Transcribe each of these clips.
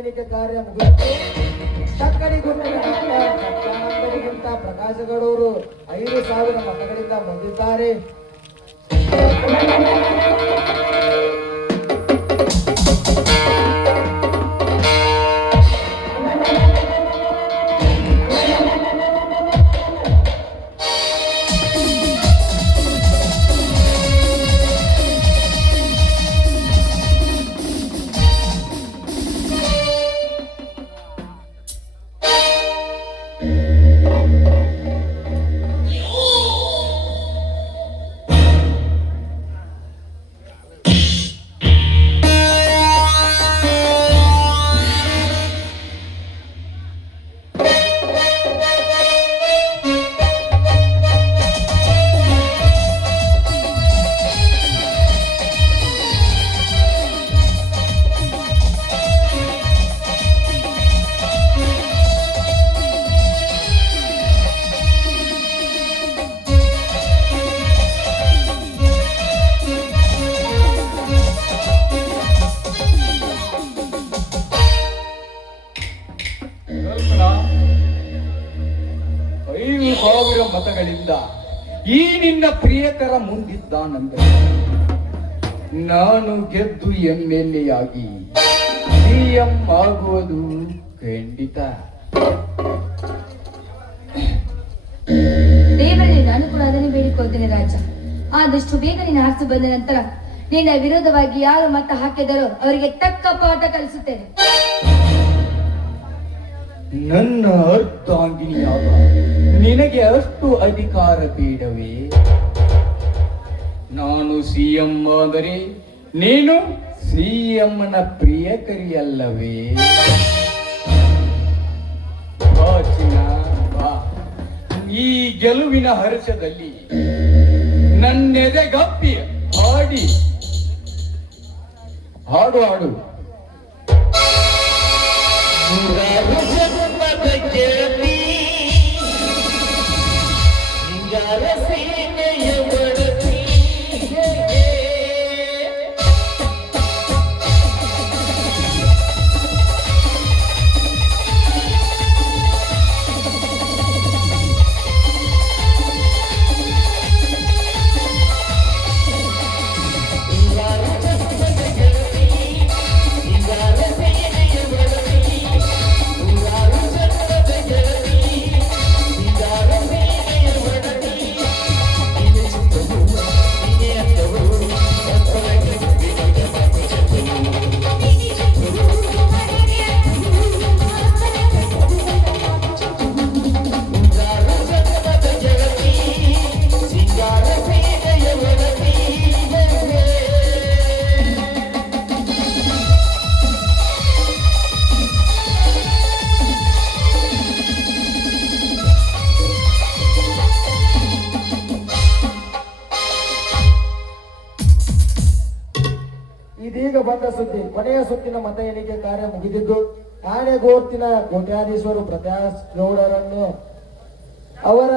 ಎಣಿಕೆ ಕಾರ್ಯ ಮುಗಿಯಿತು. ತಕ್ಕಡಿ ಗುಂಪಿಗಿಂತ ಪ್ರಕಾಶಗೌಡರು 5,000 ಮತಗಳಿಂದ ಬಂದಿದ್ದಾರೆ. ಮತಗಳಿಂದ ಈ ನಿನ್ನ ಪ್ರಿಯಕರ ಮುಂದಿದ್ದಾನಂದರೆ ನಾನು ಗೆದ್ದು MLA ಆಗಿ CM ಆಗುವುದು ಖಂಡಿತ. ದೇವರಲ್ಲಿ ನಾನು ಕೂಡ ಅದನ್ನೇ ಬೇಡಿಕೊಳ್ತೇನೆ ರಾಜ. ಆದಷ್ಟು ಬೇಗ ನೀನು ಆರಿಸಿ ಬಂದ ನಂತರ ನಿನ್ನ ವಿರೋಧವಾಗಿ ಯಾರು ಮತ ಹಾಕಿದರೋ ಅವರಿಗೆ ತಕ್ಕ ಪಾಠ ಕಲಿಸುತ್ತೇನೆ. ನನ್ನ ಅರ್ಧಾಂಗಿನಿಯಾದ ನಿನಗೆ ಅಷ್ಟು ಅಧಿಕಾರ ಬೇಡವೇ? ನಾನು CM ಆದರೆ ನೀನು CMನ ಪ್ರಿಯಕರಿಯಲ್ಲವೇ? ಬಾ ಚಿನ್ನ ಬಾ. ಈ ಗೆಲುವಿನ ಹರ್ಷದಲ್ಲಿ ನನ್ನೆದೆಗಪ್ಪಿ ಹಾಡಿ ಹಾಡು ಹಾಡು. ಇದೀಗ ಬಂದ ಸುದ್ದಿ, ಕೊನೆಯ ಸುತ್ತಿನ ಮತ ಎಣಿಕೆ ಕಾರ್ಯ ಮುಗಿದಿದ್ದು ಆಣೆಗೋರ್ತಿನ ಕೋಟ್ಯಾಧೀಶ್ವರು ಪ್ರಕಾಶ್ ಗೌಡರನ್ನು ಅವರ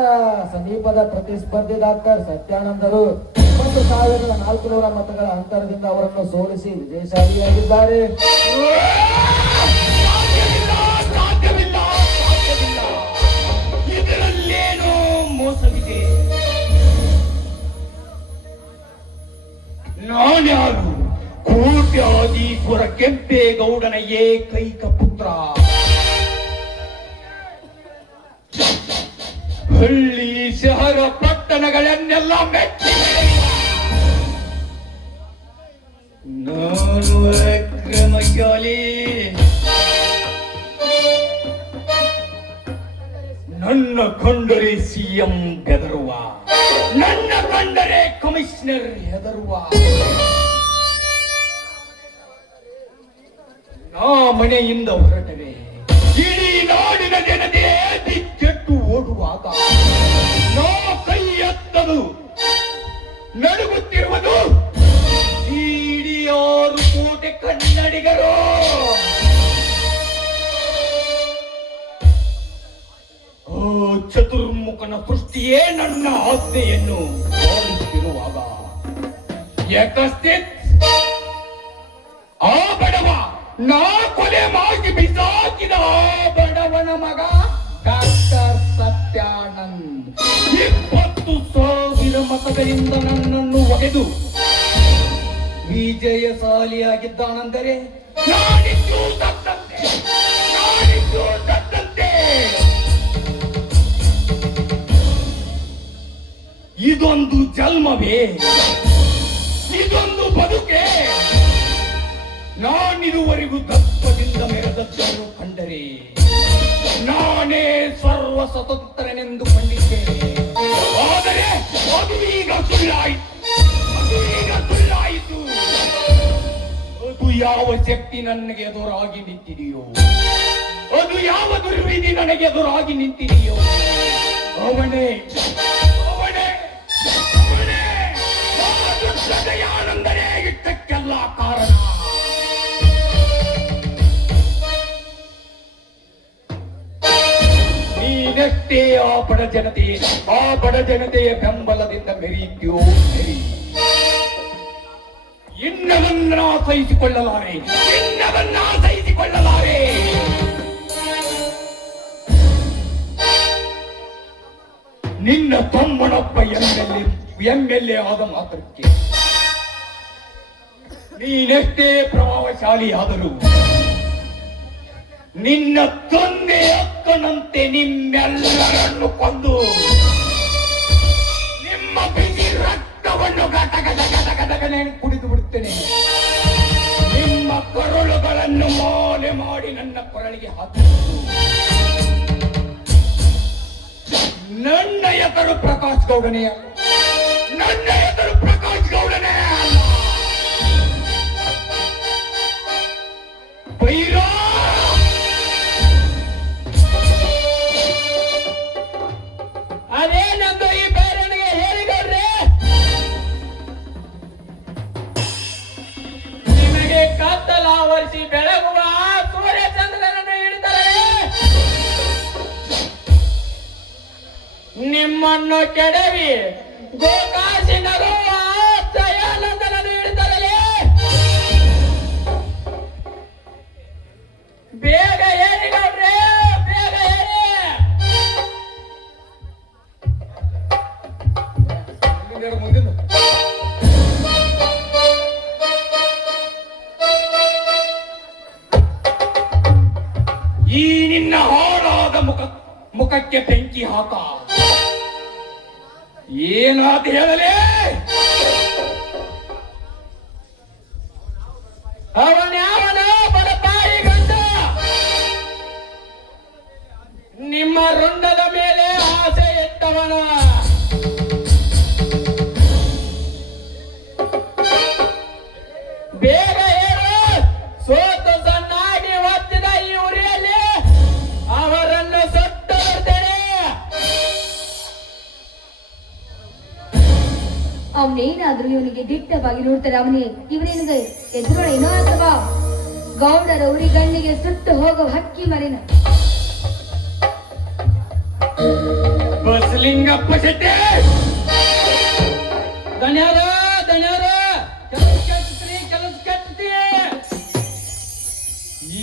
ಸಮೀಪದ ಪ್ರತಿಸ್ಪರ್ಧಿ ಡಾಕ್ಟರ್ ಸತ್ಯಾನಂದರು 1,400 ಮತಗಳ ಅಂತರದಿಂದ ಅವರನ್ನು ಸೋಲಿಸಿ ವಿಜಯಶಾಲಿಯಾಗಿದ್ದಾರೆ. ಇದರಲ್ಲೇನೋ ಮೋಸವಿದೆ. ನಾನ್ಯಾರು? ಕೋಟ್ಯಾಧೀಶ್ವರ ಕೆಂಪೇಗೌಡನ ಏಕೈಕ ಪುತ್ರ. ಹಳ್ಳಿ ಶಹರ ಪಟ್ಟಣಗಳನ್ನೆಲ್ಲ ಮೆಚ್ಚಿ ನಾನು ಅಕ್ರಮಶಾಲಿ. ನನ್ನ ಕಂಡರೆ CM ಬೆದರುವ, ನನ್ನ ಕಂಡರೆ ಕಮಿಷನರ್ ಹೆದರುವ. ನಾ ಮನೆಯಿಂದ ಹೊರಟರೆ ಇಡೀ ನಾಡಿನ ಜನತೆ ದಿಕ್ಕೆಟ್ಟು ಓಡುವಾಗ ನಾ ಕೈ ಎತ್ತದು ನಡುಗುತ್ತಿರುವುದು ಇಡೀ 6 ಕೋಟಿ ಕನ್ನಡಿಗರು. ಚತುರ್ಮುಖನ ಸೃಷ್ಟಿಯೇ ನನ್ನ ಆಜ್ಞೆಯನ್ನು ಪಾಲಿಸುತ್ತಿರುವಾಗ ಏಕಸ್ಥಿತ್ ಆ ಬಡವ ನಾ ಕೊಲೆ ಮಾಡಿ ಬಿಸಾಕಿದ ಆ ಬಡವನ ಮಗ ಡಾಕ್ಟರ್ ಸತ್ಯಾನಂದ್ 20,000 ಮತಗಳಿಂದ ನನ್ನನ್ನು ಒಗೆದು ವಿಜಯಶಾಲಿಯಾಗಿದ್ದಾನೆಂದರೆ ನಾನಿದ್ದು ಸತ್ತಂತೆ, ನಾನಿದ್ದು ಸತ್ತಂತೆ. ಇದೊಂದು ಜನ್ಮವೇ, ಇದೊಂದು ಬದುಕೆ. ನಾನಿದುವರೆಗೂ ದಪ್ಪದಿಂದ ಮೆರೆದದ್ದನ್ನು ಕಂಡರೆ ನಾನೇ ಸರ್ವ ಸ್ವತಂತ್ರನೆಂದು ಕಂಡಿದ್ದೇನೆ. ಆದರೆ ಅದು ಈಗ ಸುಳ್ಳಾಯಿತು, ಅದು ಈಗ ಸುಳ್ಳಾಯಿತು. ಅದು ಯಾವ ಶಕ್ತಿ ನನಗೆ ಎದುರಾಗಿ ನಿಂತಿದೆಯೋ, ಅದು ಯಾವ ದುರ್ವಿಧಿ ನನಗೆ ಎದುರಾಗಿ ನಿಂತಿದೆಯೋ ಅವನೇ ಅವನೇ ಅವನೇ ದಯಾನಂದನೇ ಇಷ್ಟಕ್ಕೆಲ್ಲ ಕಾರಣ. ನೀನಷ್ಟೇ ಆ ಬಡ ಜನತೆಯ ಬೆಂಬಲದಿಂದ ಮೆರೆಯುತ್ತೀಯೋ ಮೆರಿ. ಇನ್ನವನ್ನ ಸಹಿಸಿಕೊಳ್ಳಲಾರೆ, ಇನ್ನವನ್ನ ಸಹಿಸಿಕೊಳ್ಳಲಾರೆ. ನಿನ್ನ ತಮ್ಮನೊಬ್ಬ ಎಂಎಲ್ಎ ಆದ ಮಾತ್ರಕ್ಕೆ ನೀನೆಷ್ಟೇ ಪ್ರಭಾವಶಾಲಿ ಆದರೂ ನಿನ್ನ ತಂದೆ ಅಕ್ಕನಂತೆ ನಿಮ್ಮೆಲ್ಲರನ್ನು ಕೊಂದು ನಿಮ್ಮ ಬಿಸಿ ರಕ್ತವನ್ನು ಗಟಗಟಗಟಗಟಗನೆ ಕುಡಿದು ಬಿಡುತ್ತೇನೆ. ನಿಮ್ಮ ಕರುಳುಗಳನ್ನು ಮಾಲೆ ಮಾಡಿ ನನ್ನ ಕೊರಳಿಗೆ ಹಾಕುವುದು. ನನ್ನ ಹೆಸರು ಪ್ರಕಾಶ್ ಗೌಡನೇ, ನನ್ನ ಹೆಸರು ಪ್ರಕಾಶ್ ಗೌಡನೇ ಅಲ್ಲ. ಬೈರಾ ಅದೇನಂದು ಈ ಬೇರೆಯವನಿಗೆ ಹೇಳಿಕೊಡ್ರಿ. ನಿಮಗೆ ಕತ್ತಲ ಆವರಿಸಿ ಬೆಳಗುವ ಸೂರ್ಯ ಚಂದ್ರನನ್ನು ಹಿಡಿದರೆ ನಿಮ್ಮನ್ನು ಕೆಡವಿ ಗೋಕಾಶಿನರುವ ದಯಾನಂದನನ್ನು ಹಿಡಿದರೆ ಬೇಗ ಹೇಳಿ ನೋಡ್ರಿ, ಬೇಗ ಹೇಳಿ. ಮುಂದಿನ ಈ ನಿನ್ನ ಹಾಳಾದ ಮುಖಕ್ಕೆ ಬೆಂಕಿ ಹಾಕ. ಏನಾದ ಹೇಳಲೇ? ಅವನ್ಯಾವನ ಬಡಪಾಯಿ ಗಂಡ ನಿಮ್ಮ ರುಂಡದ ಮೇಲೆ ಆಸೆ ಎತ್ತವನ. ಬೇಗ ಹೇಳು. ಸೋತು ಸಣ್ಣಾಗಿ ಒತ್ತಿದ ಈ ಊರಿಯಲ್ಲಿ ಅವರನ್ನು ಸತ್ತು ಬರ್ತೇನೆ. ಅವನೇನಾದ್ರೂ ಇವನಿಗೆ ದಿಟ್ಟವಾಗಿ ನೋಡ್ತಾರೆ. ಇವನೇನಿಗೆ ಎದುರುಗಡೆ ಏನೋ ಅಥವಾ ಗೌಡರ ಉರಿಗಣ್ಣಿಗೆ ಸುಟ್ಟು ಹೋಗೋ ಹಕ್ಕಿ ಮರಿನ. ಬಸಲಿಂಗಪ್ಪ ಶೆಟ್ಟಿ ಧನ್ಯವಾದ, ಧನ್ಯವಾದ. ಕೆಲಸ ಕೆಟ್ಟಿ.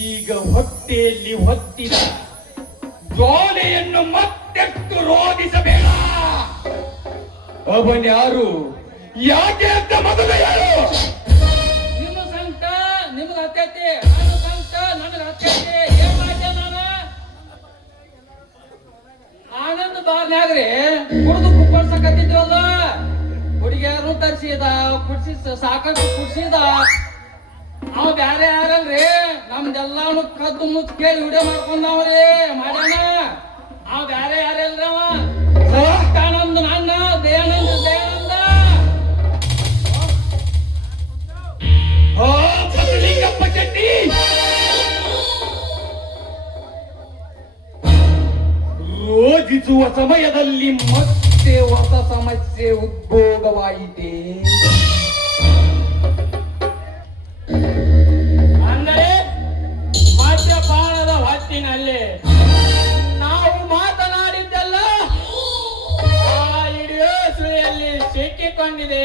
ಈಗ ಹೊಟ್ಟೆಯಲ್ಲಿ ಹೊತ್ತಿದ ಜ್ವಾಲೆಯನ್ನು ಮತ್ತೆಷ್ಟು ರೋಧಿಸಬೇಡ. ಅವನ್ಯಾರು, ಯಾಕೆ ಅಂತ ಮೊದಲು ಹೇಳು. ನಿಮ್ಮ ಸಂಕಟ ನಿಮ್ಗೆ ಹತ್ತೈತಿ, ನನ್ನ ಸಂಕಟ ನನಗೆ ಹತ್ತೈತಿ. ಏನ್ ಮಾಡ್ತೇನೆ ನಾನು? ಆನಂದ ಬಾರ್ನಾಗ್ರಿ ಕುಡಿದು ಕುಪ್ಪಳ್ಸಕತ್ತಿದ್ವಲ್ಲ, ಹುಡುಗಿಯರು ತರಿಸಿದ ಕುಡ್ಸಿ ಸಾಕಷ್ಟು ಕುಡ್ಸಿದ. ಅವ ಬ್ಯಾರೆ ಯಾರಲ್ರಿ, ನಮ್ದೆಲ್ಲಾನು ಕದ್ದು ಮುಚ್ಚ ಕೇಳಿ ವಿಡಿಯೋ ಮಾಡ್ಕೊಂಡವ್ರಿ ಮಾಡ್ಯಾನ. ಅವ ಬ್ಯಾರೆ ಯಾರಲ್ರಿ, ಅವ ಆನಂದ ನನ್ನ ದಯಾನಂದ ದಯಾನಂದ. ಬಸಲಿಂಗಪ್ಪ ಶೆಟ್ಟಿ ರೋಜಿಸುವ ಸಮಯದಲ್ಲಿ ಮತ್ತೆ ಹೊಸ ಸಮಸ್ಯೆ ಉದ್ಭೋಗವಾಯಿತೆ. ಅಂದರೆ ಮದ್ಯಪಾನದ ಹೊತ್ತಿನಲ್ಲಿ ನಾವು ಮಾತನಾಡಿದ್ದೆಲ್ಲ ಆ ಹಿಡಿಯೋ ಸುಳಿಯಲ್ಲಿ ಸಿಕ್ಕಿಕೊಂಡಿದೆ.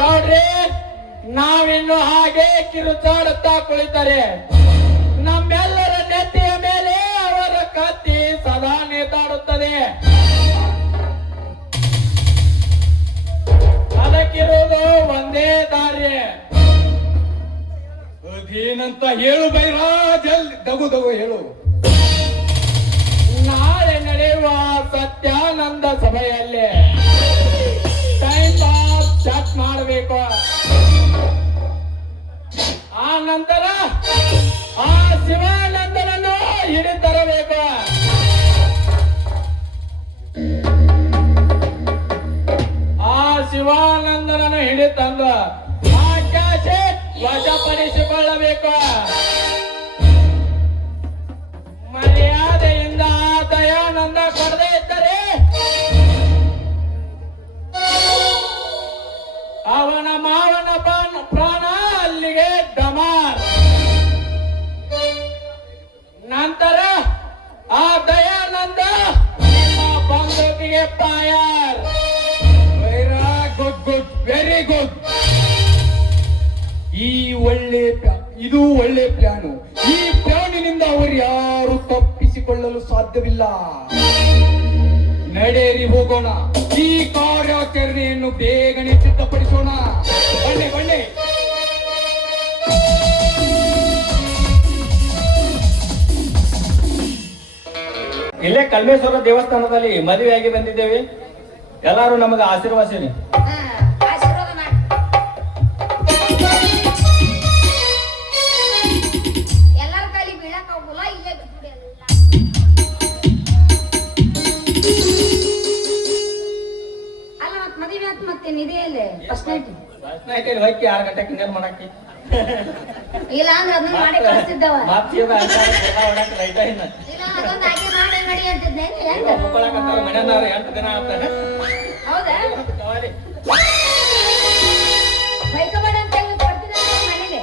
ಗೌಡ್ರೆ, ಇನ್ನು ಹಾಗೆ ಕಿರುಚಾಡುತ್ತಾ ಕುಳಿತರೆ ನಮ್ಮೆಲ್ಲರ ನೆತ್ತಿಯ ಮೇಲೆ ಅವರ ಕತ್ತಿ ಸದಾ ನೇತಾಡುತ್ತದೆ. ಅದಕ್ಕಿರುವುದು ಒಂದೇ ದಾರಿ. ಅದೇನಂತ ಹೇಳು ಬೈರಾ, ಜಲ್ದಿ ದಗು ಹೇಳು. ನಾಳೆ ನಡೆಯುವ ಸತ್ಯಾನಂದ ಸಭೆಯಲ್ಲಿ ಟೈಮ್ ಪಾಸ್ ಚೆಕ್ ಮಾಡಬೇಕು. ಆ ನಂತರ ಆ ಶಿವಾನಂದನನ್ನು ಹಿಡಿತರಬೇಕು. ಆ ಶಿವಾನಂದನನ್ನು ಹಿಡಿತಂದು ಆ ಕ್ಯಾಸೆಟ್ ವಶಪಡಿಸಿಕೊಳ್ಳಬೇಕು. ಮರ್ಯಾದೆಯಿಂದ ಆ ದಯಾನಂದ ಕೊಡದೇ ಇದ್ದರೆ ಅವನ ಮಾವನ ಪ್ರಾಣ ಅಲ್ಲಿಗೆ ಡಮಾರ್. ನಂತರ ಆ ದಯಾನಂದ ನಿಮ್ಮ ಬಂದೂಕಿಗೆ fire. Byra, good, very good. ಇದು ಒಳ್ಳೆ ಪ್ಲಾನು. ಈ ಪ್ಲಾನಿನಿಂದ ಅವರು ಯಾರು ತಪ್ಪಿಸಿಕೊಳ್ಳಲು ಸಾಧ್ಯವಿಲ್ಲ. ನಡೆಯಿರಿ, ಹೋಗೋಣ. ಈ ಕಾರ್ಯಾಚರಣೆಯನ್ನು ಬೇಗನೆ ಸಿದ್ಧಪಡಿಸೋಣ. ಬನ್ನಿ. ಇಲ್ಲೇ ಕಲ್ಮೇಶ್ವರ ದೇವಸ್ಥಾನದಲ್ಲಿ ಮದುವೆಯಾಗಿ ಬಂದಿದ್ದೇವೆ. ಎಲ್ಲರೂ ನಮಗೆ ಆಶೀರ್ವಾಸಿನಿ. ಆಶೀರ್ವಾದ ಮಾಡಿ. ಎಲ್ಲರ ಕೈಲಿ ಬೀಳಕ್ ಹೋಗಲ್ಲ, ಇಲ್ಲೇ ಬಿಟ್ಬಿಡಿ ಎಲ್ಲ. ಅಲ್ಲ ಮತ್ ಮದುವೆ ಆತ್ ಮತ್ತೇನ್ ಇದೆ ಇಲ್ಲಿ ಫಸ್ಟ್ ನೈಟ್? ಹೋಗಿ 6 ಗಂಟೆಗೆ ಇನ್ನೇನ್ ಮಾಡಕ್ಕೆ ಇಲ್ಲ ಅಂದ್ರೆ ಅದನ್ನ ಮಾಡಿ ಕಳಿಸ್ತಿದ್ದವ. ಲೈಟ ಇನ್ನ ಇಲ್ಲ ಅದೊಂದು ಹಾಗೆ ಮಾಡಿ ನಡಿ ಅಂತಿದ್ದೆ. ಹೆಂಗ ಮಕ್ಕಳಾಕತ್ತಾರ ಮನೆಯವ್ರು 8 ದಿನ ಆಗ್ತಾರೆ. ಹೌದಾ? ಬೈಕಬೇಡ ಅಂತ ಹೇಳಿ ಕೊಡ್ತೀನಿ ಮನೆಗೆ.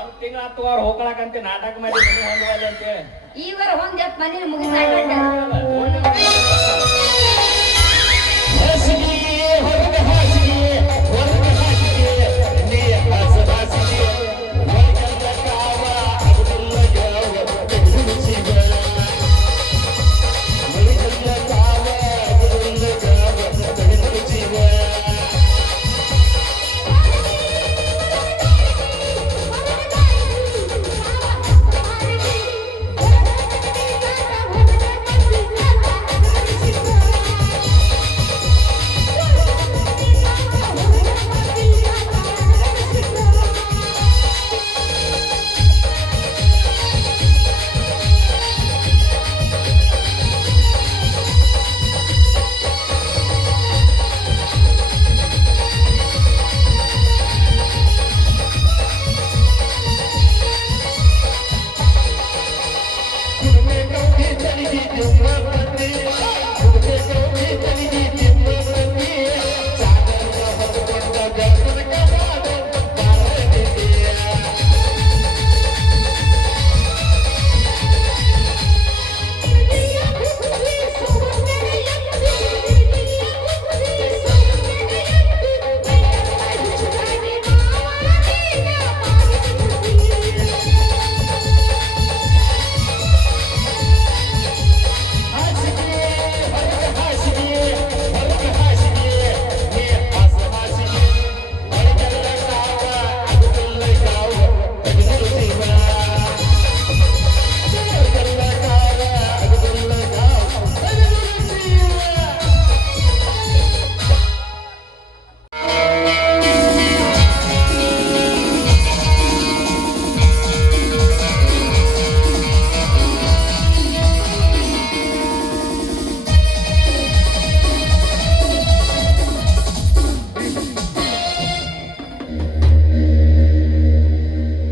1 ತಿಂಗಳ 10 ವಾರ ಹೋಗ್ಕೊಳಕಂತೆ ನಾಟಕ ಮಾಡಿ ಮನೆ ಹೊಂದವಲ್ಲ ಅಂತೇಳಿ ಈ ವಾರ ಹೊಂದ್ ಮನೇಲಿ ಮುಗಿದ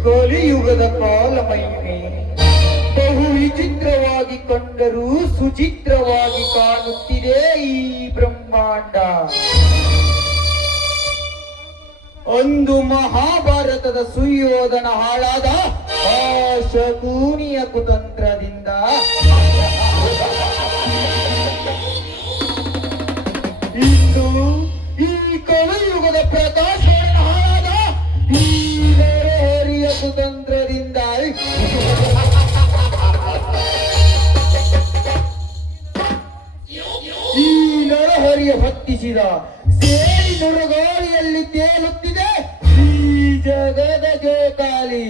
ಕಲಿಯುಗದ ಕಾಲಮಹಿಮೆ ಬಹು ವಿಚಿತ್ರವಾಗಿ ಕಂಡರೂ ಸುಚಿತ್ರವಾಗಿ ಕಾಣುತ್ತಿದೆ ಈ ಬ್ರಹ್ಮಾಂಡ. ಒಂದು ಮಹಾಭಾರತದ ಸುಯೋಧನ ಹಾಳಾದ ಆ ಶಕುನಿಯ ಕುತಂತ್ರದಿಂದ ಇಂದು ಈ ಕಲಿಯುಗದ ಪ್ರಕಾಶನ ಹಾಳಾದ ಈ ಸಾಗರದಲ್ಲಿ ಹೊತ್ತಿಸಿದ ಸೇರಿ ನುರುಗಾಳಿಯಲ್ಲಿ ತೇಲುತ್ತಿದೆ ಈ ಜಗದ ಜೋಕಾಲಿ.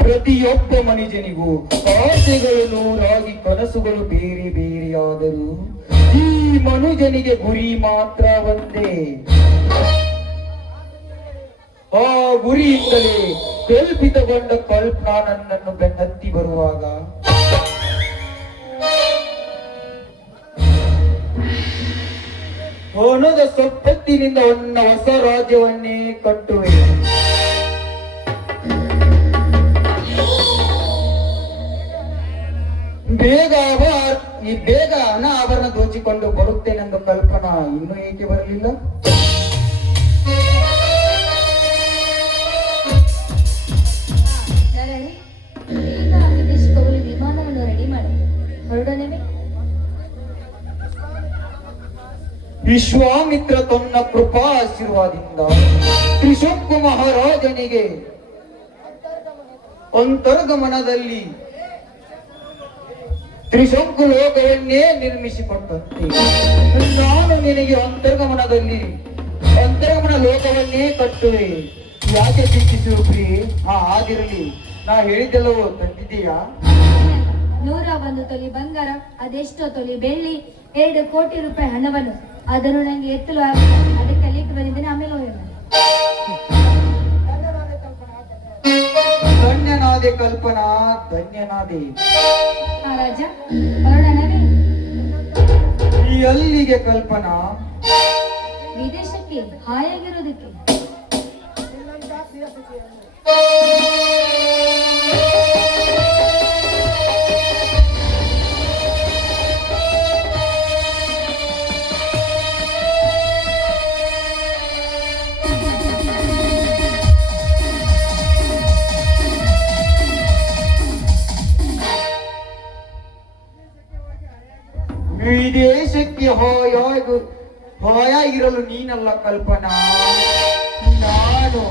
ಪ್ರತಿಯೊಬ್ಬ ಮನುಷ್ಯನಿಗೂ ಆಸೆಗಳು ನೂರಾಗಿ ಕನಸುಗಳು ಬೇರೆ ಬೇರೆಯಾದರೂ ಈ ಮನುಜನಿಗೆ ಗುರಿ ಮಾತ್ರ ಒಂದೇ. ಆ ಗುರಿಯಿಂದಲೇ ಕಲ್ಪಿತಗೊಂಡ ಕಲ್ಪನಾ ನನ್ನನ್ನು ಬೆನ್ನತ್ತಿ ಬರುವಾಗ ಹಣದ ಸಂಪತ್ತಿನಿಂದ ನನ್ನ ಹೊಸ ರಾಜ್ಯವನ್ನೇ ಕಟ್ಟುವೆ. ಬೇಗ ಹಣ ಆಭರಣ ದೋಚಿಕೊಂಡು ಬರುತ್ತೇನೆಂದು ಕಲ್ಪನಾ ಇನ್ನೂ ಏಕೆ ಬರಲಿಲ್ಲ? ಈಗ ವಿದೇಶಕ್ಕೆ ಹೋಗಲು ವಿಮಾನವನ್ನು ರೆಡಿ ಮಾಡಿ ಹೊರಡೋಣವೇ? ವಿಶ್ವಾಮಿತ್ರ ತನ್ನ ಕೃಪಾ ಆಶೀರ್ವಾದದಿಂದ ತ್ರಿಶಂಕು ಮಹಾರಾಜನಿಗೆ ಅಂತರ್ಗಮನದಲ್ಲಿ ತ್ರಿಶಂಕು ಲೋಕವನ್ನೇ ನಿರ್ಮಿಸಿಕೊಟ್ಟಂತೆ ನಾನು ನಿನಗೆ ಅಂತರ್ಗಮನ ಲೋಕವನ್ನೇ ಕಟ್ಟುವೆ. ಯಾಕೆ ಚಿಂತಿಸುವ ಪ್ರಿಯೆ? ಆದಿರಲಿ, ನಾ ಹೇಳಿದ್ದೆಲ್ಲವೋ ತಂದಿದ್ದೀಯಾ? 101 ತೊಲಿ ಬಂಗಾರ, ಅದೆಷ್ಟೋ ತೊಲಿ ಬೆಳ್ಳಿ, 2 ಕೋಟಿ ರೂಪಾಯಿ ಹಣವನ್ನು ಅದನ್ನು ನಂಗೆ ಎತ್ತಲು ಆಗಿಲ್ಲ. ಅದಕ್ಕೆ ಅಲ್ಲಿಗೆ ಬಂದಿದ್ದೇನೆ. ಆಮೇಲೆ ಹೋಗೋಣ. ಧನ್ಯನಾದೆ ಕಲ್ಪನಾ, ಧನ್ಯನಾದೆ. ರಾಜ ಹೊರಡೋಣವೇ? ಎಲ್ಲಿಗೆ ಕಲ್ಪನಾ? ವಿದೇಶಕ್ಕೆ, ಹಾಯಾಗಿರೋದಕ್ಕೆ. ವಿದೇಶಕ್ಕೆ ಹಾಯಾಗಿರಲು ನೀನಲ್ಲ ಕಲ್ಪನಾ, ನಾನು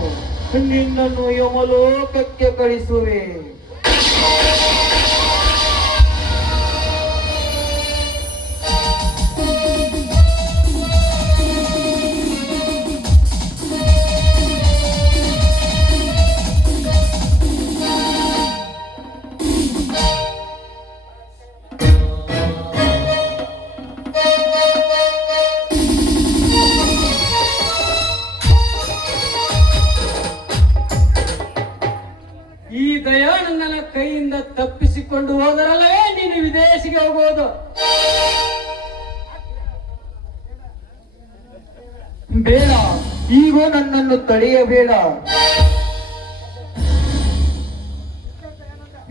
ನಿನ್ನನ್ನು ಯಮಲೋಕಕ್ಕೆ ಕಳಿಸುವೆ. ಈ ದಯಾನಂದನ ಕೈಯಿಂದ ತಪ್ಪಿಸಿಕೊಂಡು ಹೋದರಲ್ಲವೇ ನೀನು ವಿದೇಶಿಗೆ ಹೋಗುವುದು. ಬೇಡ, ಈಗ ನನ್ನನ್ನು ತಡೆಯಬೇಡ.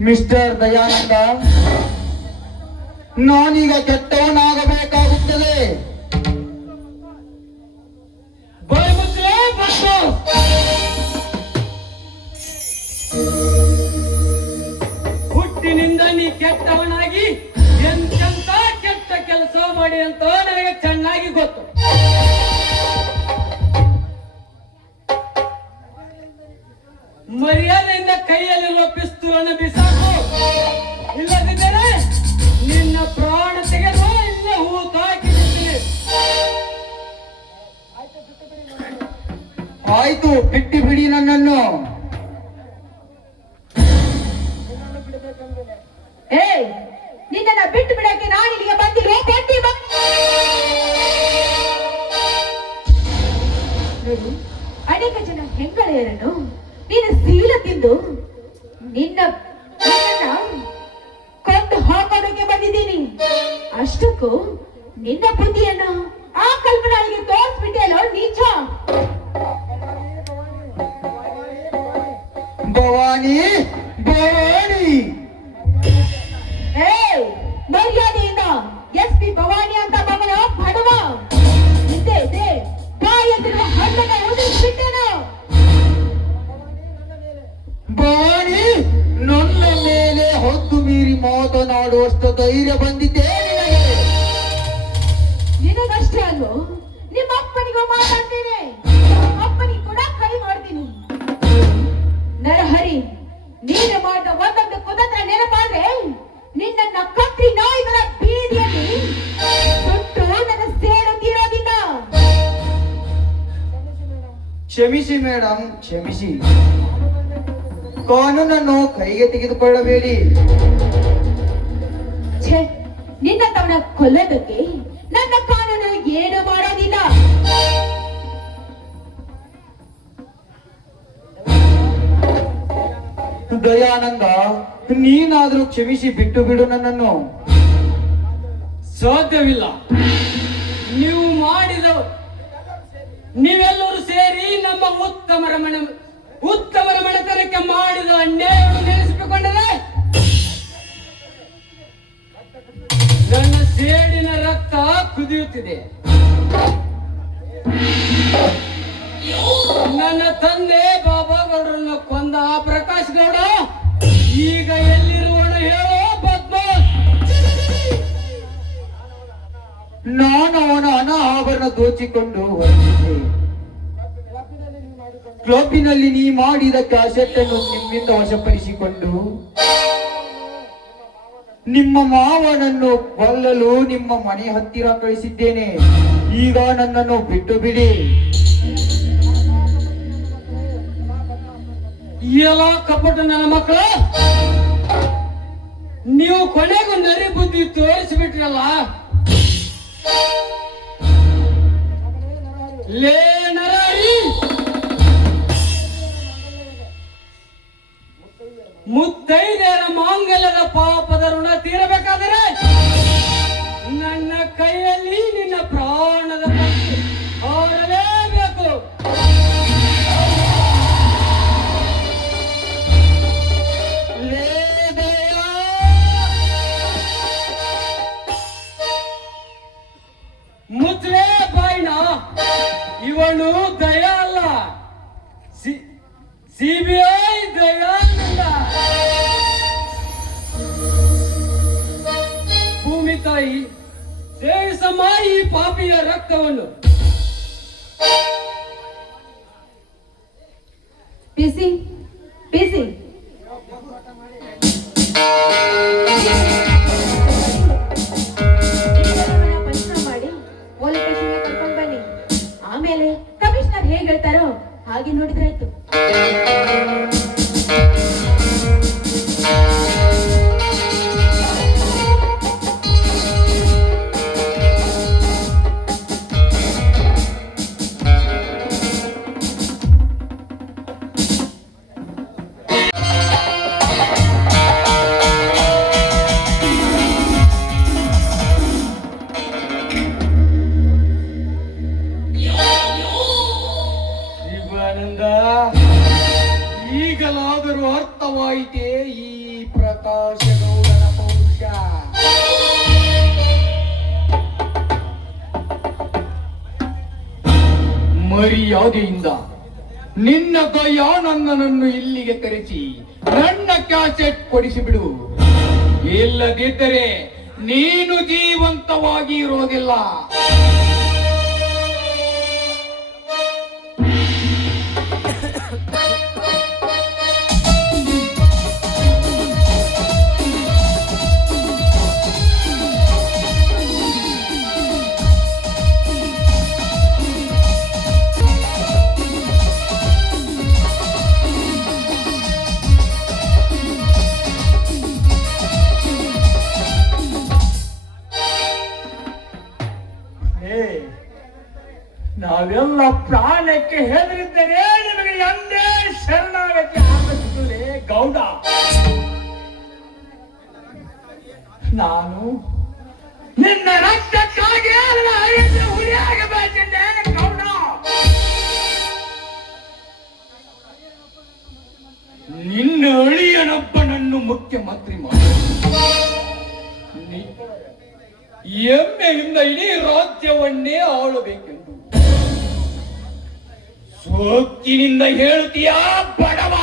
ಮಿಸ್ಟರ್ ದಯಾನಂದ, ನಾನೀಗ ಕೆಟ್ಟವನಾಗಬೇಕಾಗುತ್ತದೆ. ಹುಟ್ಟಿನಿಂದ ನೀ ಕೆಟ್ಟವನಾಗಿ ಎಂತೆಂತ ಕೆಟ್ಟ ಕೆಲಸ ಮಾಡಿ ಅಂತ ನನಗೆ ಚೆನ್ನಾಗಿ ಗೊತ್ತು. ಮರ್ಯಾದೆಯಿಂದ ಕೈಯಲ್ಲಿರುವ ಪಿಸ್ತೂಲನ್ನು ಬಿಸಾಕು, ಇಲ್ಲದಿದ್ದರೆ ನಿನ್ನ ಪ್ರಾಣ ತೆಗೆದು ಇಲ್ಲ ಹೂ ತಾಕಿರುತ್ತೇನೆ. ಆಯ್ತು, ಬಿಟ್ಟು ಬಿಡಿ ನನ್ನನ್ನು. ನಿನ್ನ ಬಿಟ್ಟು ಬಿಡಕ್ಕೆ ನಾನು ಇಲ್ಲಿಗೆ ಬಂದಿಲ್ವೇ? ಅನೇಕ ಜನ ಹೆಂಗಳೆಯರನ್ನು ನೀನು ಸೀಲ ತಿಂದು ನಿನ್ನನ್ನ ಕೊಂದು ಹಾಕೋದಕ್ಕೆ ಬಂದಿದ್ದೀನಿ. ಅಷ್ಟಕ್ಕೂ ನಿನ್ನ ಬುದ್ಧಿಯನ್ನು ಆ ಕಲ್ಪನೆಗೆ ತೋರಿಸ್ಬಿಟ್ಟೆಲ್ಲೋ ನೀಚ. ಭವಾನಿ, ಭವಾನಿ, ಮರ್ಯಾದೆಯಿಂದ SP ಭವಾನಿ ಅಂತ ಮಗನ ಬಡವ ಇದೆ ಬಾಯಲ್ಲಿರುವ ಹಣ್ಣನ್ನು ಉಳಿಸ್ಬಿಟ್ಟೇನು? ಭವಾನಿ, ನನ್ನ ಮೇಲೆ ಹೊತ್ತು ಮೀರಿ ಮಾತನಾಡುವಷ್ಟು ಧೈರ್ಯ ಬಂದಿದ್ದೆ ನಿನಗೆ? ನಿನಗಷ್ಟೇ ಅಲ್ಲೋ, ನಿಮ್ಮ ಅಪ್ಪನಿಗೂ ಮಾತಾಡ್ತೇನೆ, ಅಪ್ಪನಿಗೆ ಕೂಡ ಕೈ ಮಾಡ್ತೀನಿ. ನರಹರಿ, ನೀನು ಮಾಡಿದ ಒಂದೊಂದು ಕುತಂತ್ರ ನೆನಪಾದ್ರೆ ನಿನ್ನನ್ನ ಕ್ಷಮಿಸಿ ಮೇಡಮ್, ಕ್ಷಮಿಸಿ. ಕಾನೂನನ್ನು ಕೈಗೆ ತೆಗೆದುಕೊಳ್ಳಬೇಡಿ. ಛೇ, ನಿನ್ನ ತವನ ಕೊಲ್ಲೋದಕ್ಕೆ ನನ್ನ ಕಾನೂನು ಏನು ಮಾಡೋದಿಲ್ಲ. ದಯಾನಂದ, ನೀನಾದ್ರೂ ಕ್ಷಮಿಸಿ ಬಿಟ್ಟು ಬಿಡು ನನ್ನನ್ನು. ಸಾಧ್ಯವಿಲ್ಲ. ನೀವೆಲ್ಲರೂ ಸೇರಿ ನಮ್ಮ ಉತ್ತಮರ ಮನೆತನಕ್ಕೆ ಮಾಡಿದ ಅನ್ಯಾಯವನ್ನು ನೆನೆಸಿಕೊಂಡರೆ ನನ್ನ ಸೇಡಿನ ರಕ್ತ ಕುದಿಯುತ್ತಿದೆ. ನನ್ನ ತಂದೆ ಬಾಬಾ ಗೌಡರನ್ನು ಕೊಂದ ಆ ಪ್ರಕಾಶ್ ಗೌಡ ಈಗ ಎಲ್ಲಿರುವನು ಹೇಳೋ ಬದ್ಮಾಸ್? ನಾನು ಅವನ ಹಣ ಆಭರಣ ದೋಚಿಕೊಂಡು ಹೊರಟಿದ್ದೆ. ಕ್ಲಬ್ಬಿನಲ್ಲಿ ನೀ ಮಾಡಿದ ಕ್ಯಾಸೆಟ್ ಅನ್ನು ನಿಮ್ಮಿಂದ ವಶಪಡಿಸಿಕೊಂಡು ನಿಮ್ಮ ಮಾವನನ್ನು ಕೊಲ್ಲಲು ನಿಮ್ಮ ಮನೆ ಹತ್ತಿರ ಕಳಿಸಿದ್ದೇನೆ. ಈಗ ನನ್ನನ್ನು ಬಿಟ್ಟು ಬಿಡಿ. ಎಲ್ಲ ಕಪಟ ನನ್ನ ಮಕ್ಕಳು, ನೀವು ಕೊನೆಗೂ ನರಿ ಬುದ್ಧಿ ತೋರಿಸಿಬಿಟ್ರಲ್ಲ. ಲೇ ನರಾರಿ, ಮುತ್ತೈದೆಯರ ಮಾಂಗಲ್ಯದ ಪಾಪದ ಋಣ ತೀರಬೇಕಾದರೆ ನನ್ನ ಕೈಯಲ್ಲಿ ನಿನ್ನ ಪ್ರಾಣದ ಪಕ್ಷಿ ಹಾರಲೇಬೇಕು. ಮುಚ್ಲೇ ಬಾಯ್ನ, ಇವನು ದಯ ಅಲ್ಲ, ಸಿಬಿಐ ದಯಾನಂದ. ಭೂಮಿ ತಾಯಿ, ಸೇವಿಸಮ್ಮ ಈ ಪಾಪಿಯ ರಕ್ತವನ್ನು. ಬಿಸಿ ಬಿಸಿ ಪಂಚ ಮಾಡಿ ಪೊಲೀಸ್ ಸ್ಟೇಷನ್ಗೆ ಕರ್ಕೊಂಡು ಬನ್ನಿ. ಆಮೇಲೆ ಕಮಿಷನರ್ ಹೇಗೆ ಹೇಳ್ತಾರೋ ಹಾಗೆ ನೋಡಿದ್ರೆ ಆಯ್ತು. ಈಗಲಾದರೂ ಅರ್ಥವಾಯಿತೇ ಈ ಪ್ರಕಾಶ ಗೌಡನ ಪೌರುಷ. ಮರ್ಯಾದೆಯಿಂದ ನಿನ್ನ ದಯಾನಂದನನ್ನು ಇಲ್ಲಿಗೆ ಕರೆಸಿ ನನ್ನ ಕ್ಯಾಸೆಟ್ ಕೊಡಿಸಿಬಿಡು. ಇಲ್ಲದಿದ್ದರೆ ನೀನು ಜೀವಂತವಾಗಿ ಇರೋದಿಲ್ಲ. ನಾವೆಲ್ಲ ಪ್ರಾಣಕ್ಕೆ ಹೆದರಿದ್ದರೆ ನಿಮಗೆ ಎಂದೇ ಶರಣಾಗತಿ ಆಗುತ್ತದೆ ಗೌಡ. ನಾನು ನಿನ್ನ ರಕ್ತಕ್ಕಾಗಿ ಹುರಿಯಾಗಬೇಕೆಂದೇ ಗೌಡ. ನಿನ್ನ ಅಳಿಯನೊಬ್ಬನನ್ನು ಮುಖ್ಯಮಂತ್ರಿ ಮಾಡಿ ಹೆಮ್ಮೆಯಿಂದ ಇಡೀ ರಾಜ್ಯವನ್ನೇ ಆಳಬೇಕೆಂದು ಸೋಕ್ಕಿನಿಂದ ಹೇಳುತ್ತೀಯಾ ಬಡವ?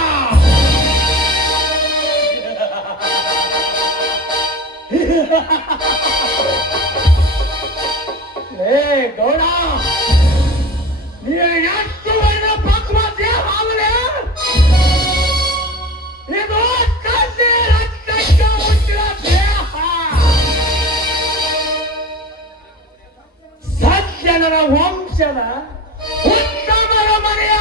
ಏ ಗೌಡ, ನೀವು ಎಷ್ಟು ಪಕ್ವತೆ ಆಮೇಲೆ ಇದು ಕಸಿ ರಕ್ತಕ್ಕೆ ಹುಟ್ಟಿದ ದೇಹ. ಸಜ್ಜನರ ವಂಶದ ಉತ್ತಮರ ಮನೆಯ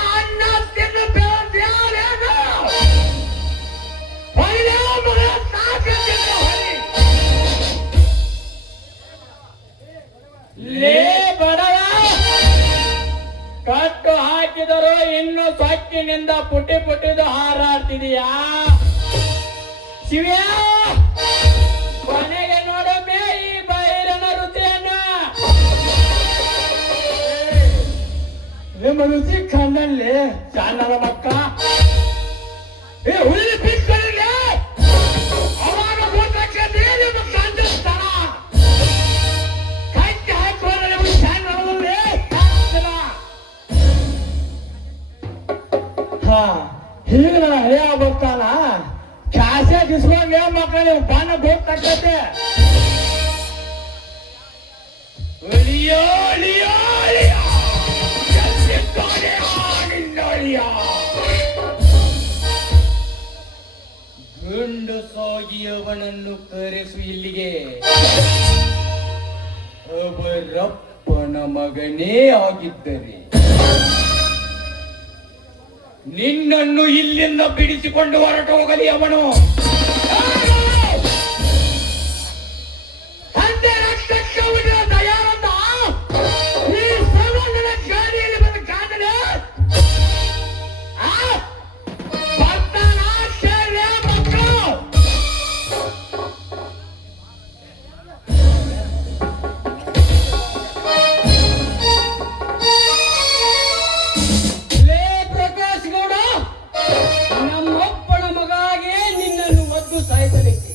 ಬೆಳಗಿನಿಂದ ಪುಟ್ಟಿ ಪುಟ್ಟಿದು ಹಾರಾಡ್ತಿದೀಯಾ ಶಿವ್ಯಾ? ಕೊನೆಗೆ ನೋಡೊಮ್ಮೆ ಈ ಬೈರನ ರುಚಿಯನ್ನ. ನಿಮ್ಮ ರುಚಿ ಕಣ್ಣಲ್ಲಿ ಚಾನರ ಮಕ್ಕ ಹುಳಿ ಬಿಟ್ಕೊಳ್ಳಿ. ಅವಾಗ ಗೊತ್ತಾಗ್ತದೆ ನಿಮ್ಮ ಕಂಡಸ್ತಾನ ಕೈಗೆ ಹಾಕೋದ್ರೆ ನಿಮ್ಗೆ ಚಾನರಲ್ಲೇ ಕಾಣಿಸ್ತದ. ಹಾ, ಈಗ ನನ್ನ ಹಳೆಯ ಬರ್ತಾನ ಕ್ಯಾಸೆ ಇಸ್ಕೊಂಡೆ ಮಕ್ಕಳು ಬಾಣ ಗೊತ್ತಾಗ್ತದೆ. ಒಳಿಯೋ ಒಳಿಯೋ ಒಳಿಯೋ ಗುಂಡು ಸಾಗಿಯವನನ್ನು ಕರೆಸು ಇಲ್ಲಿಗೆ. ಅವರಪ್ಪನ ಮಗನೇ ಆಗಿದ್ದರೆ ನಿನ್ನನ್ನು ಇಲ್ಲಿಂದ ಬಿಡಿಸಿಕೊಂಡು ಹೊರಟು ಹೋಗಲಿ ಅವನು. ತಂದೆ ರಕ್ತಕ್ಕೆ ಉಳಿದ ದಯಾನಂದ ಈ ಸವರ್ಣನ ಗಾಡಿಯಲ್ಲಿ ಬಂದ ಕಾದನೆ ಬರ್ತಾನ ಶರ್ಯ ಮಕ್ಕಳು. ಲೇ ಪ್ರಕಾಶ್ ಗೌಡ, ನಮ್ಮಪ್ಪನ ಮಗಾಗಿ ನಿನ್ನನ್ನು ಒದ್ದು ಸಾಯಿಸಲಿಕ್ಕೆ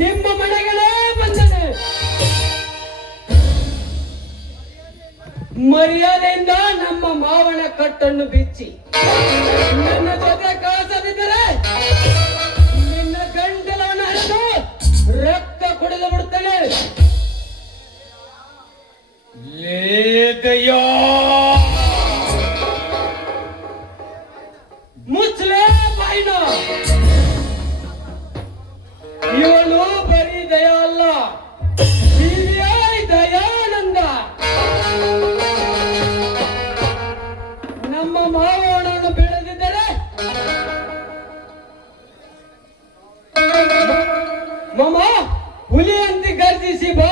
ನಿಮ್ಮ ಮನೆಗಳೇ ಬಂದನೆ. ಮರ್ಯಾದೆಯಿಂದ ನಮ್ಮ ಮಾವನ ಕಟ್ಟನ್ನು ಬಿಚ್ಚಿ ನನ್ನ ಜೊತೆ ಕಳಿಸದಿದ್ದರೆ ನಿನ್ನ ಗಂಟಲನ್ನು ಹರಿದು ರಕ್ತ ಕುಡಿದು ಬಿಡುತ್ತೇನೆ. ಲೇದಯ್ಯ ಮುಚ್ಚಲೇ ಬಾಯಿನ. ಇವನು ಬರೀ ದಯ ಅಲ್ಲ, ದಯಾನಂದ. ನಮ್ಮ ಮಾವನನ್ನು ಬೆಳೆದಿದ್ದರೆ ಮಮ್ಮ ಹುಲಿಯಂತೆ ಗರ್ಜಿಸಿ ಬಾ.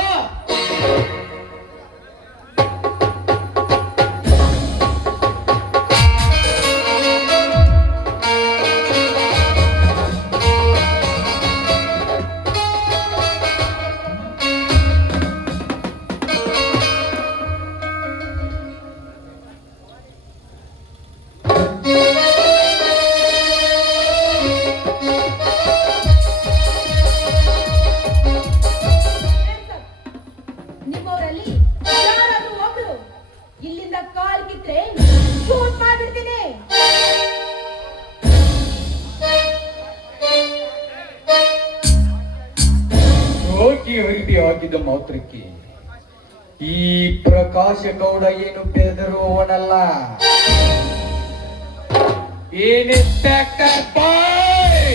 ನಿಮ್ಮವರಲ್ಲಿ ಯಾರಾದ್ರೂ ಒಬ್ರು ಇಲ್ಲಿಂದ ಕಾಲ್ ಕಿತ್ರೆ ಶೂಟ್ ಮಾಡ್ಬಿಡ್ತೀನಿ. ಹೋಗಿ ಹೊರಟಿ ಹಾಕಿದ ಮಾತ್ರಕ್ಕೆ ಈ ಪ್ರಕಾಶ ಗೌಡ ಏನು ಬೆದರುವವನಲ್ಲ. ಇನ್ಸ್ಪೆಕ್ಟರ್ ಬಾಯ್,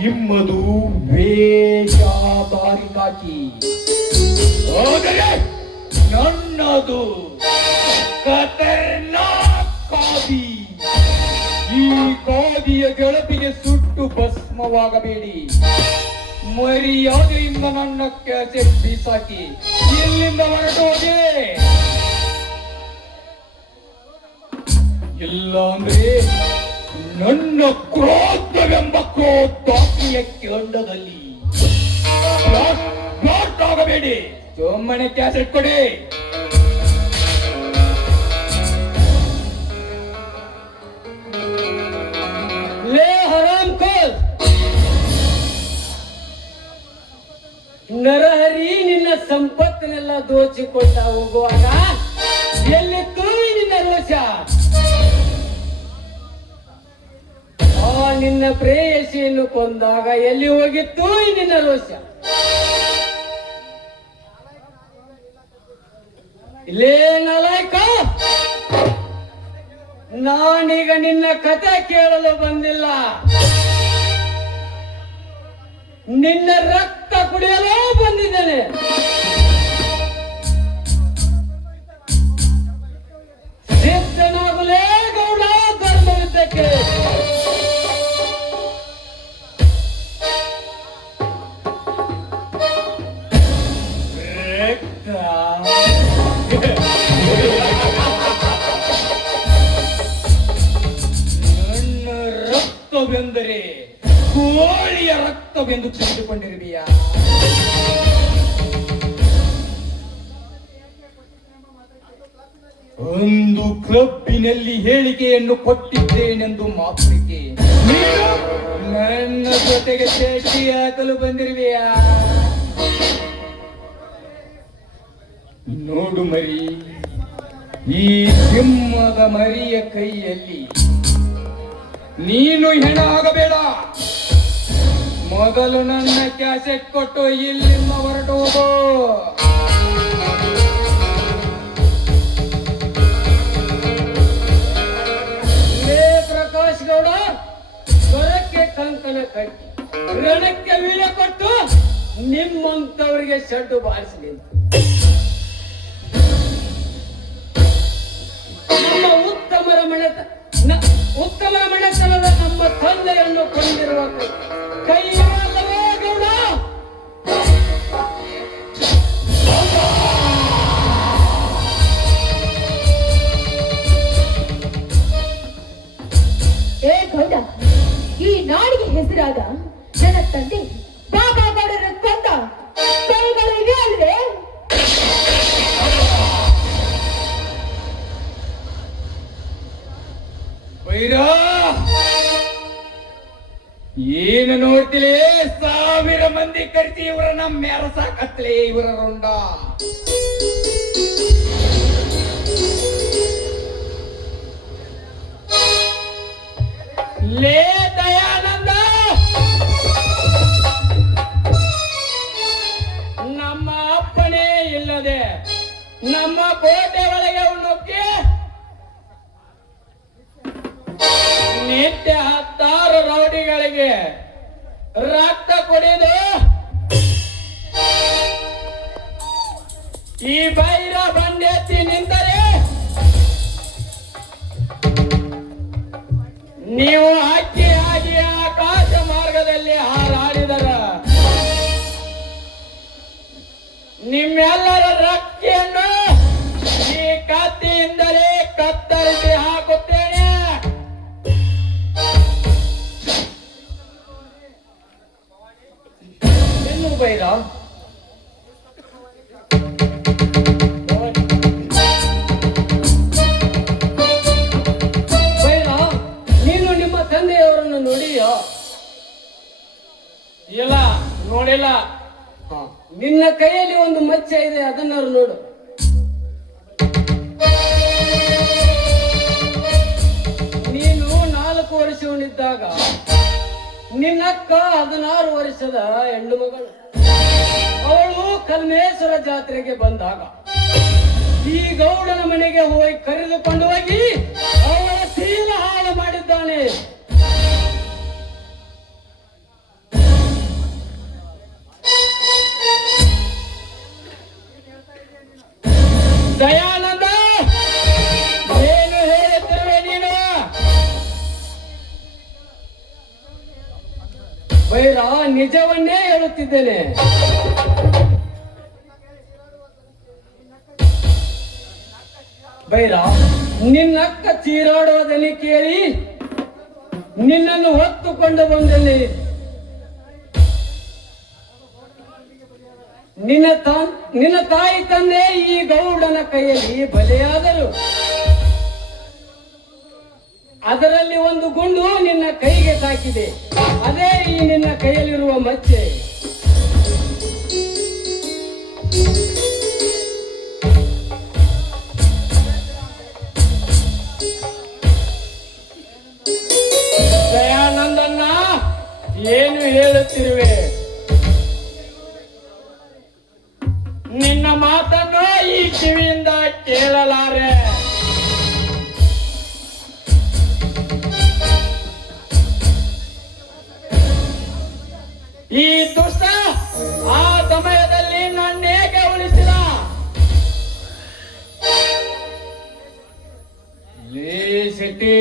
ನಿಮ್ಮದು ವೇಷಧಾರಿಕಾಕಿ, ಹೋದರೆ ನನ್ನದು ಖತರ್ನಾಕ್ ಖಾದಿ. ಈ ಖಾದಿಯ ಗೆಳತಿಗೆ ಸುಟ್ಟು ಭಸ್ಮವಾಗಬೇಡಿ. ಮರ್ಯಾದೆಯಿಂದ ನನ್ನ ಕ್ಯಾಸೆಟ್ ಬೀಸಾಕಿ ಇಲ್ಲಿಂದ ಹೊರಟೋಗಿ. ಇಲ್ಲ ಅಂದ್ರೆ ನನ್ನ ಕ್ರೋಧವೆಂಬ ಕ್ರೋಧಾಗ್ನಿಯ ಕೆಂಡದಲ್ಲಿ ಬ್ಲಾಸ್ಟ್ ಆಗಬೇಡಿ. ಸುಮ್ಮನೆ ಕ್ಯಾಸೆಟ್ ಕೊಡಿ. ಲೇ ಹರಾಮ್ ಕೋಲ್, ನರಹರಿ ನಿನ್ನ ಸಂಪತ್ತನ್ನೆಲ್ಲ ದೋಚಿಕೊಂಡ ಹೋಗುವಾಗ ಎಲ್ಲಿತ್ತು ನಿನ್ನ ರೋಷ? ಆ ನಿನ್ನ ಪ್ರೇಯಸಿಯನ್ನು ಕೊಂದಾಗ ಎಲ್ಲಿ ಹೋಗಿತ್ತು ನಿನ್ನ ರೋಷ? ಇಲ್ಲೇ ನಾಲಾಯಕ, ನಾನೀಗ ನಿನ್ನ ಕಥೆ ಕೇಳಲು ಬಂದಿಲ್ಲ, ನಿನ್ನ ರಕ್ತ ಕುಡಿಯಲು ಬಂದಿದ್ದೇನೆ. ಸಿದ್ಧನಾಗಲೇ ಗೌಡ ಧರ್ಮಯುದ್ಧಕ್ಕೆ. ಮಗುವೆಂದು ತಿಳಿದುಕೊಂಡಿರುವೆಯಾ? ಒಂದು ಕ್ಲಬ್ಬಿನಲ್ಲಿ ಹೇಳಿಕೆಯನ್ನು ಕೊಟ್ಟಿದ್ದೇನೆಂದು ಮಾತ್ರಕ್ಕೆ ನೀನು ನನ್ನ ಜೊತೆಗೆ ಚೇಟಿ ಹಾಕಲು ಬಂದಿರುವೆಯಾ? ನೋಡು ಮರಿ, ಈ ಸಿಂಹದ ಮರಿಯ ಕೈಯಲ್ಲಿ ನೀನು ಹೆಣ ಆಗಬೇಡ. ಮೊದಲು ನನ್ನ ಕ್ಯಾಸೆಟ್ ಕೊಟ್ಟು ಇಲ್ಲಿಂದ ಹೊರಟು ಹೋಗು. ಪ್ರಕಾಶ್ ಗೌಡ, ಸ್ವರಕ್ಕೆ ಕಂಕಣ ಕಟ್ಟಿ ರಣಕ್ಕೆ ವೀರ ಕೊಟ್ಟು ನಿಮ್ಮಂತವರಿಗೆ ಶಡ್ಡು ಬಾರಿಸಲಿ. ನಮ್ಮ ಉತ್ತಮ ಮನೆತನದ ನಮ್ಮ ತಂದೆಯನ್ನು ಕೊಂದಿರುವ ಕೈಯಾಗಲೇ ಗೌಡ. ಏ ಗೌಡ, ಈ ನಾಡಿಗೆ ಹೆಸರಾದ ನನ್ನ ತಂದೆ ಬಾಬಾ ಗೌಡರ ಕೊಂದ ಕೈಗಳು ಇವೆ ಅಲ್ವೇ? ಏನು ನೋಡ್ತಿಲೇ? 1000 ಮಂದಿ ಕರಿಸಿ ಇವರನ್ನ ಮೆರಸಾಕತ್ಲೇ ಇವರ ರುಂಡ. ಲೇ ದಯಾನಂದ, ನಮ್ಮ ಅಪ್ಪನೇ ಇಲ್ಲದೆ ನಮ್ಮ ಕೋಟೆ ಒಳಗೆ ನುಗ್ಗಿ ನಿತ್ಯ 10 ರೌಡಿಗಳಿಗೆ ರಕ್ತ ಕುಡಿದು ಈ ಬೈರ ಬಂಡೆತ್ತಿ ನಿಂತರೆ ನೀವು ಹಕ್ಕಿ ಆಗಿ ಆಕಾಶ ಮಾರ್ಗದಲ್ಲಿ ಹಾರಾಡಿದರ ನಿಮ್ಮೆಲ್ಲರ ರಕ್ತಿಯನ್ನು ಈ ಕತ್ತಿಯಿಂದಲೇ ಕತ್ತರಿಸಿ ಹಾಕುತ್ತೇನೆ. ಇನ್ನು ಬೈರ, ನೀನು ನಿಮ್ಮ ತಂದೆಯವರನ್ನು ನೋಡಿಯೋ? ಇಲ್ಲ, ನೋಡಿಲ್ಲ. ನಿನ್ನ ಕೈಯಲ್ಲಿ ಒಂದು ಮಚ್ಚೆ ಇದೆ, ಅದನ್ನಾರು ನೋಡು. ನೀನು 4 ವರ್ಷವನಿದ್ದಾಗ ನಿನ್ನಕ್ಕ 16 ವರ್ಷದ ಹೆಣ್ಣು ಮಗಳು. ಅವಳು ಕಲ್ಮೇಶ್ವರ ಜಾತ್ರೆಗೆ ಬಂದಾಗ ಈ ಗೌಡನ ಮನೆಗೆ ಹೋಗಿ ಕರೆದುಕೊಂಡು ಹೋಗಿ ಅವಳ ಶೀಲ ಹಾಳು ಮಾಡಿದ್ದಾನೆ. ದಯಾನಂದ, ಏನು ಹೇಳುತ್ತಿರುವೆ ನೀನು? ಬೈರ, ನಿಜವನ್ನೇ ಹೇಳುತ್ತಿದ್ದೇನೆ. ಬೈರ, ನಿನ್ನಕ್ಕ ಚೀರಾಡೋದನ್ನು ಕೇಳಿ ನಿನ್ನನ್ನು ಹೊತ್ತುಕೊಂಡು ಬಂದಲ್ಲಿ ನಿನ್ನ ತಾಯಿ ತಂದೆ ಈ ಗೌಡನ ಕೈಯಲ್ಲಿ ಬಲಿಯಾದರು. ಅದರಲ್ಲಿ ಒಂದು ಗುಂಡು ನಿನ್ನ ಕೈಗೆ ತಾಕಿದೆ. ಅದೇ ಈ ನಿನ್ನ ಕೈಯಲ್ಲಿರುವ ಮಚ್ಚೆ. ದಯಾನಂದನ್ನ, ಏನು ಹೇಳುತ್ತಿರುವೆ? ನಿನ್ನ ಮಾತನ್ನು ಈ ಕಿವಿಯಿಂದ ಕೇಳಲಾರೆ. ಈ ದುಷ್ಟ ಆ ಸಮಯದಲ್ಲಿ ನನ್ನೇಕೆ ಉಳಿಸಿದ? ಲೇ ಶೆಟ್ಟಿ,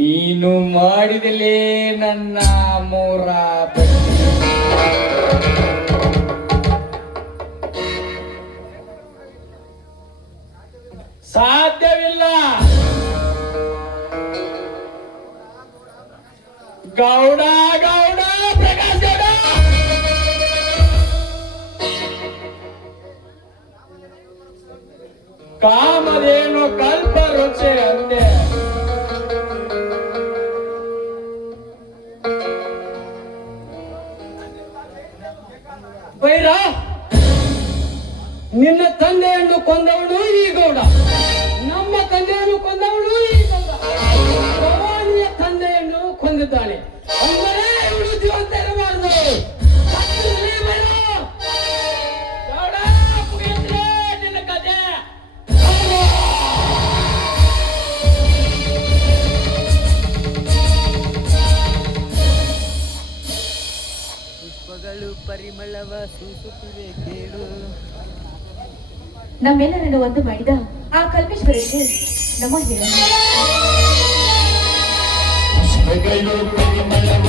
ನೀನು ಮಾಡಿದಲೇ ನನ್ನ 3 ಸಾಧ್ಯವಿಲ್ಲ. ಕಾಮಧೇನು ಕಲ್ಪ ರುಚಿ ಅಂತೆ. ಬೈರ, ನಿನ್ನ ತಂದೆಯನ್ನು ಕೊಂದವನು ಈ ಗೌಡ, ನಮ್ಮ ತಂದೆಯನ್ನು ಕೊಂದವನು ಈ ಗೌಡ, ಭವಾನಿಯ ತಂದೆಯನ್ನು ಕೊಂದಿದ್ದಾನೆ. ಅಂದರೆ ಇವಳು ಜೀವಂತ ಇರಬಾರದು. ಗೌಡ, ಮುಗಿಯುತ್ತೆ ನಿನ್ನ ಕಥೆ. ಪುಷ್ಪಗಳು ಪರಿಮಳವ ಸೂಸುತ್ತಿವೆ ಕೇಳು. ನಮ್ಮೆಲ್ಲರನ್ನು ಒಂದು ಮಾಡಿದ ಆ ಕಲ್ಮೇಶ್ವರನಿಗೆ ನಮ್ಮ ಹೇಳ ಪುಷ್ಪಗಳು ಪರಿಮಳವ